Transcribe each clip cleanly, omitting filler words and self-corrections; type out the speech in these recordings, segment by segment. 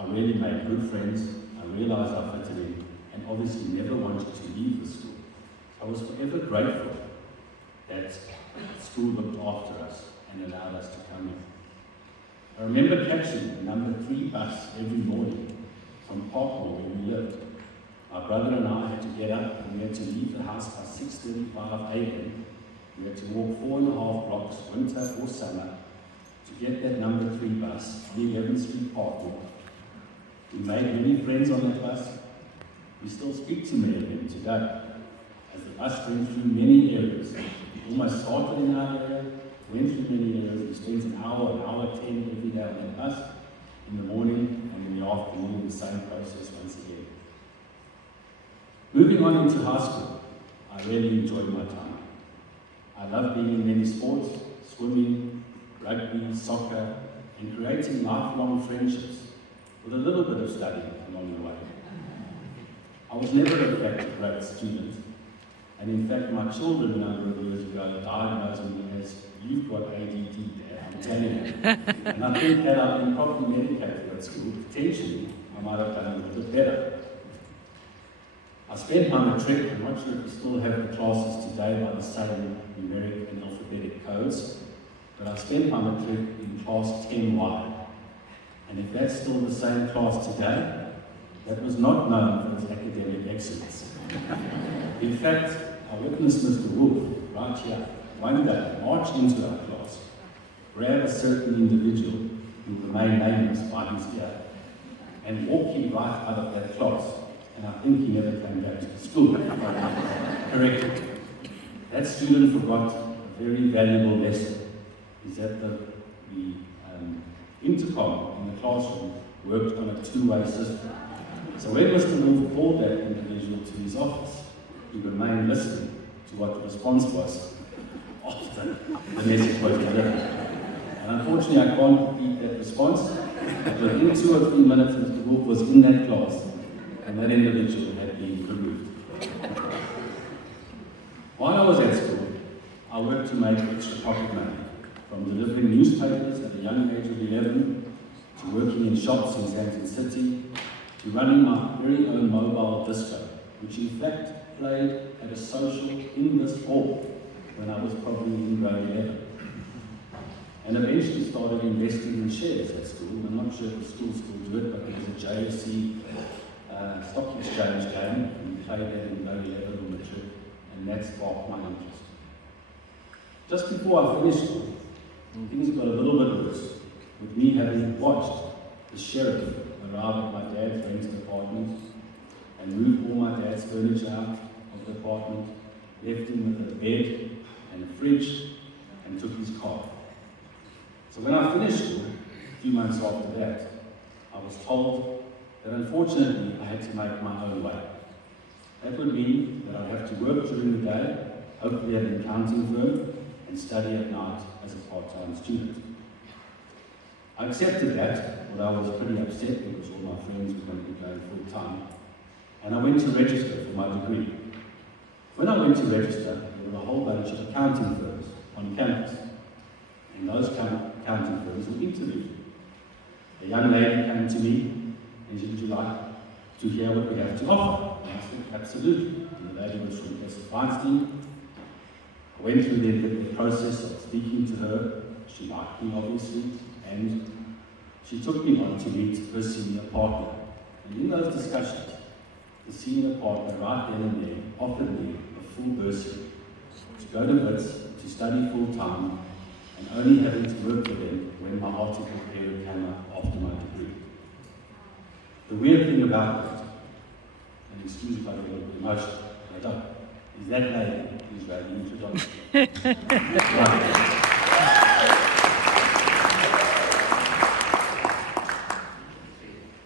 I really made good friends, I realised I fitted in, and obviously never wanted to leave the school. I was forever grateful that school looked after us and allowed us to come in. I remember catching the number 3 bus every morning from Parkmore where we lived. My brother and I had to get up and we had to leave the house by 6:35 a.m. We had to walk 4.5 blocks, winter or summer, to get that number 3 bus on 11th Street Parkmore. We made many friends on that bus. We still speak to many of them today. As the bus went through many areas, it almost started in our area, went through many areas. We spent an hour 10 every day on that bus, in the morning and in the afternoon, the same process once again. Moving on into high school, I really enjoyed my time. I loved being in many sports, swimming, rugby, soccer, and creating lifelong friendships with a little bit of studying along the way. I was never in fact a great student, and in fact my children a number of years ago diagnosed me as, "You've got ADD there, I'm telling you." And I think had I been properly medicated at school, potentially I might have done a little bit better. I spent my matric, I'm not sure if we still have the classes today by the same numeric and alphabetic codes, but I spent my matric in class 10Y. And if that's still the same class today, that was not known for its academic excellence. In fact, I witnessed Mr. Wolf, right here, one day march into our class, grab a certain individual who remained nameless by his ear, and walk him right out of that class. And I think he never came back to school. Correct. That student forgot a very valuable lesson, is that the intercom in the classroom worked on a 2-way system. So when Mr. Wolf called that individual to his office, he remained listening to what the response was after the message was delivered. And unfortunately, I can't repeat that response, but within 2 or 3 minutes, Mr. Wolf was in that class, and that individual had been removed. While I was at school, I worked to make extra pocket money, from delivering newspapers at a young age of 11, to working in shops in Sandton City, to running my very own mobile disco, which in fact played at a social in this hall when I was probably in grade 11. And eventually started investing in shares at school. I'm not sure if the school still do it, but there was a JSC stock exchange game, and we played that in grade 11 or matric, and that sparked my interest. Just before I finished school, things got a little bit worse, with me having watched the sheriff arrive at my dad's rented apartment and move all my dad's furniture out of the apartment, left him with a bed and a fridge, and took his car. So when I finished school, a few months after that, I was told that unfortunately I had to make my own way. That would mean that I'd have to work during the day, hopefully at an accounting firm, and study at night as a part-time student. I accepted that, but I was pretty upset because all my friends were going to be going full-time, and I went to register for my degree. When I went to register, there were a whole bunch of accounting firms on campus, and those accounting firms were interviewing. A young lady came to me and said, "Would you like to hear what we have to offer?" And I said, "Absolutely." And the lady was from Professor Feinstein. I went through the process of speaking to her. She liked me, obviously, and she took me on to meet her senior partner. And in those discussions, the senior partner right then and there offered me a full bursary to go to WITS, to study full-time, and only having to work for them when my article period came up after my degree. The weird thing about it, and excuse me if I get a little bit emotional, I don't, is that lady is Valedictory introduction. Right.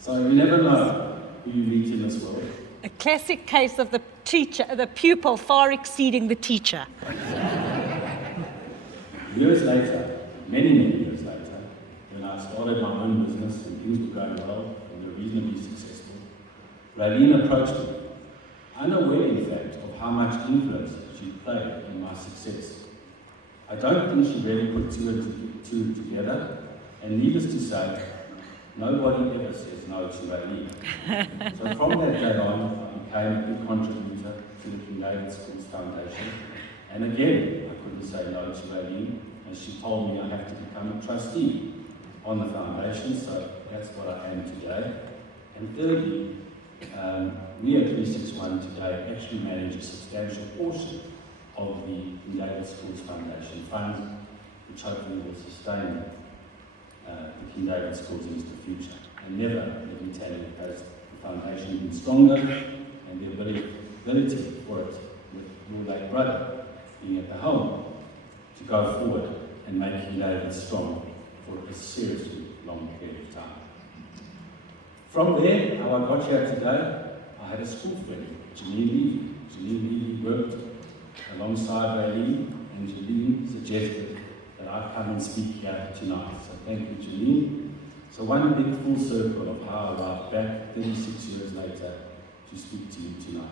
So you never know who you meet in this world. A classic case of the pupil far exceeding the teacher. Years later, many years later, when I started my own business and things were going well and were reasonably successful, Raylene approached me, unaware in fact of how much influence she played in my success. I don't think she really put two and two together, and needless to say, Nobody ever says no to Valine. So from that day on, I became a big contributor to the King David Schools Foundation. And again, I couldn't say no to Valine, and she told me I have to become a trustee on the foundation, so that's what I am today. And thirdly, we at 361 today actually manage a substantial portion of the King David Schools Foundation funds, which hopefully will sustain the King David Schools into the future. And never, let me tell you, has the foundation been stronger, and the ability for it, with your late brother being at the helm, to go forward and make King David strong for a seriously long period of time. From there, how I got here today, I had a school friend, Janine Levy. Janine Levy worked alongside Valine, and Janine suggested that I come and speak here tonight. So thank you, Janine. So one big full circle of how I arrived back 36 years later to speak to you tonight.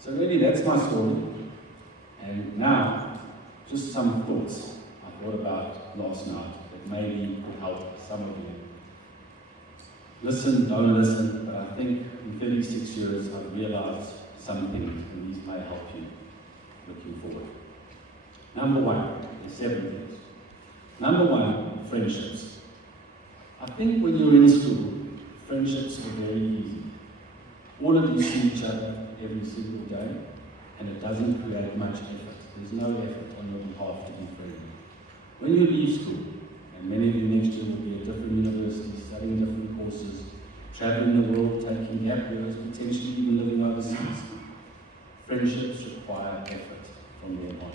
So really, that's my story. And now, just some thoughts I thought about last night that maybe could help some of you. Listen, don't listen, but I think in 36 years I've realized some things, and these may help you looking forward. Number one, there's 7 things. Number one, friendships. I think when you're in school, friendships are very easy. All of you see each other every single day, and it doesn't create much effort. There's no effort on your behalf to be friendly. When you leave school, and many of you next year will be at different universities, studying different courses, traveling the world, taking gap years, potentially even living overseas, friendships require effort from your on.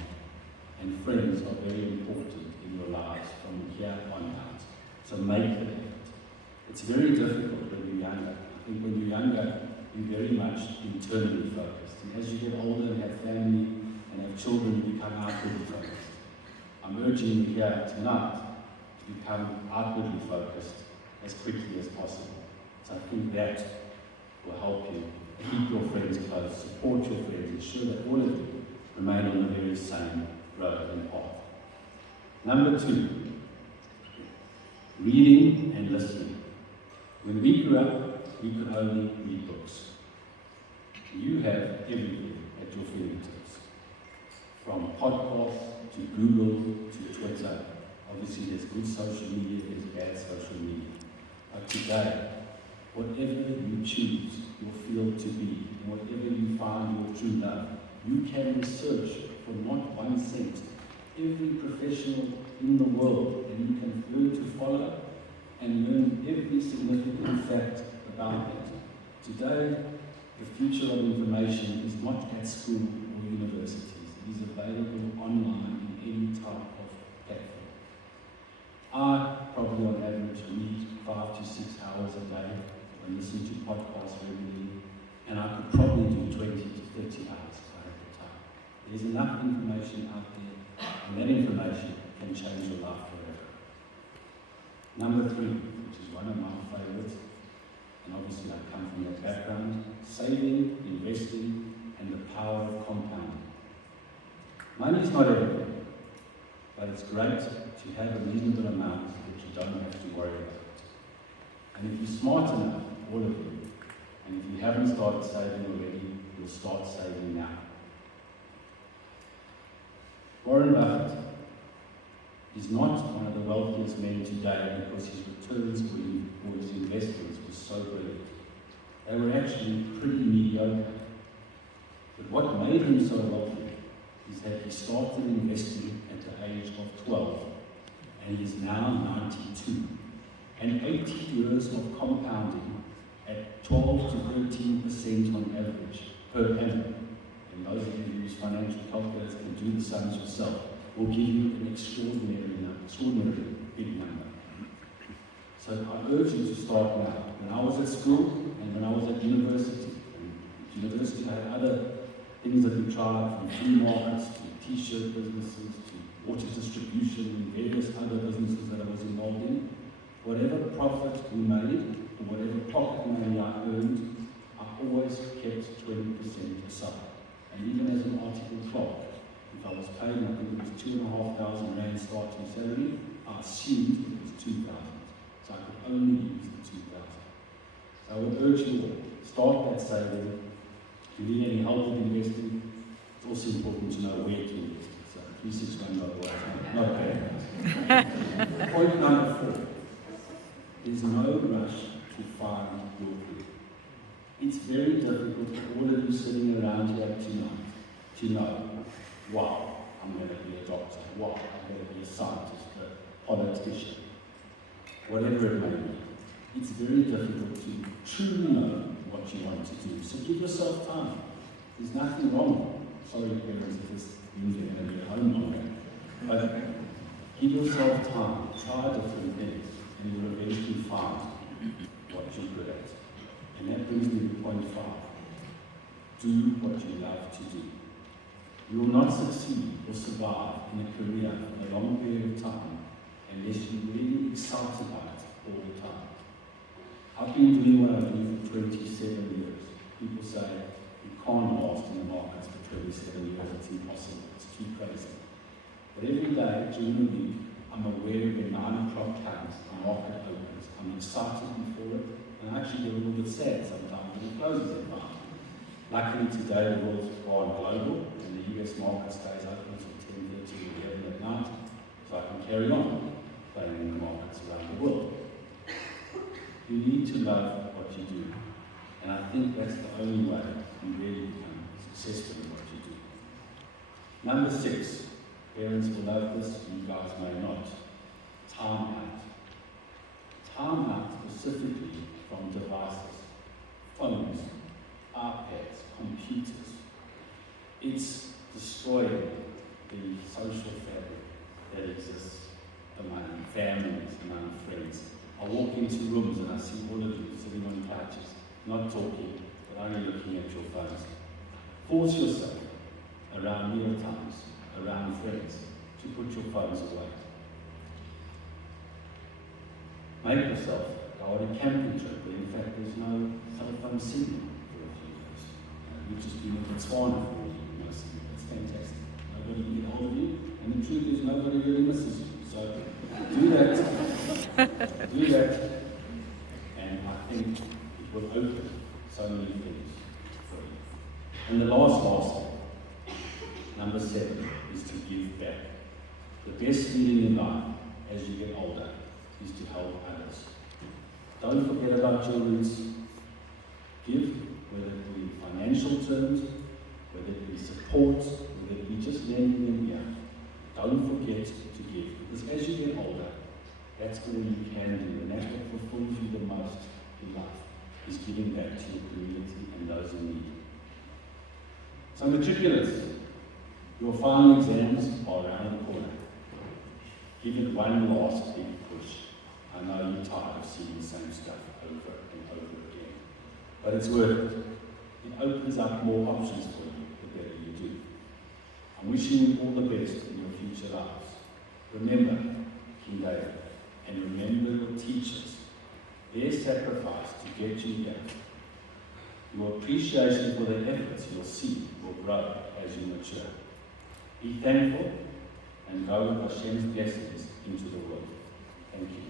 And friends are very important in your lives from here on out. So make the effort. It's very difficult when you're younger. I think when you're younger, you're very much internally focused. And as you get older and have family and have children, you become outwardly focused. I'm urging you here tonight to become outwardly focused as quickly as possible. So I think that will help you keep your friends close, support your friends, ensure that all of you remain on the very same road and path. Number 2, reading and listening. When we grew up, we could only read books. You have everything at your fingertips, from podcasts to Google to Twitter. Obviously, there's good social media, there's bad social media. But today, whatever you choose your field to be, and whatever you find your true love, you can research for not 1 cent every professional in the world, and you can learn to follow and learn every significant fact about it. Today, the future of information is not at school or universities. It is available online in any type of platform. I probably on average read 5 to 6 hours a day and listen to podcasts regularly, and I could probably do 20 to 30 hours if I had the time. There's enough information out there, and that information can change your life forever. Number 3, which is one of my favorites, and obviously I come from that background, saving, investing, and the power of compounding. Money is not everything, but it's great to have a reasonable amount that you don't have to worry about. And if you're smart enough, all of you, and if you haven't started saving already, you'll start saving now. Warren Buffett is not one of the wealthiest men today because his returns or his investments were so brilliant. They were actually pretty mediocre. But what made him so wealthy is that he started investing at the age of 12, and he is now 92. And 80 years of compounding at 12 to 13% on average per annum. And those of you who use financial calculators can do the sums yourself, will give you an extraordinarily big number. So I urge you to start now. When I was at school and when I was at university, I had other things that we tried, from flea markets to t-shirt businesses to water distribution and various other businesses that I was involved in. Whatever profit we made, or whatever pocket money I earned, I always kept 20% aside. And even as an article clerk, if I was paid, I think it was 2,500 rand starting salary, I assumed it was 2,000. So I could only use the 2,000. So I would urge you all, start that saving. If you need any help with investing, it's also important to know where to invest. So 361, by the way, is not bad. Point number 4. There's no rush to find your career. It's very difficult for all of you sitting around here tonight to know, wow, I'm going to be a doctor, wow, I'm going to be a scientist, a politician, whatever it may be. It's very difficult to truly know what you want to do. So give yourself time. There's nothing wrong. Sorry, parents, if this means you're going to be at home longer. But give yourself time. Try different things, and you will eventually find what you're good at. And that brings me to point 5. Do what you love to do. You will not succeed or survive in a career for a long period of time unless you're really excited about it all the time. I've been doing what I do for 27 years. People say you can't last in the markets for 27 years, it's impossible, it's too crazy. But every day during the week, I'm aware when 9 o'clock comes, the market opens. I'm excited before it, and I actually get a little bit sad sometimes when it closes at 9. Luckily today the world's gone global, and the US market stays open until 10:30 or 11 at night, so I can carry on playing in the markets around the world. You need to love what you do, and I think that's the only way you really become successful in what you do. Number 6, parents will love this, you guys may not. Time out. Time out specifically from devices, phones, iPads, computers. It's destroying the social fabric that exists among families, among friends. I walk into rooms and I see all of you sitting on couches, not talking, but only looking at your phones. Force yourself around meal times, around friends, to put your phones away. Make yourself go on a camping trip where in fact there's no cell phone signal for a few days. You've just been in Botswana for a week, mostly. It's fantastic. Nobody can get hold of you, and the truth is nobody really misses you. So do that, and I think it will open so many things for you. And the last thing, number 7, is to give back. The best feeling in life as you get older is to help others. Don't forget about your roots. Give, whether it be in financial terms, whether it be support, whether it be just lending them ear. Don't forget to give, because as you get older, that's all you can do, and that's what fulfills you the most in life, is giving back to your community and those in need. So matriculants, your final exams are around the corner. Give it one last big push. I know you're tired of seeing the same stuff over and over again, but it's worth it. It opens up more options for you the better you do. I'm wishing you all the best in your future lives. Remember King David, and remember your teachers, their sacrifice to get you here. Your appreciation for their efforts you'll see will grow as you mature. Be thankful and go with Hashem's blessings into the world. Thank you.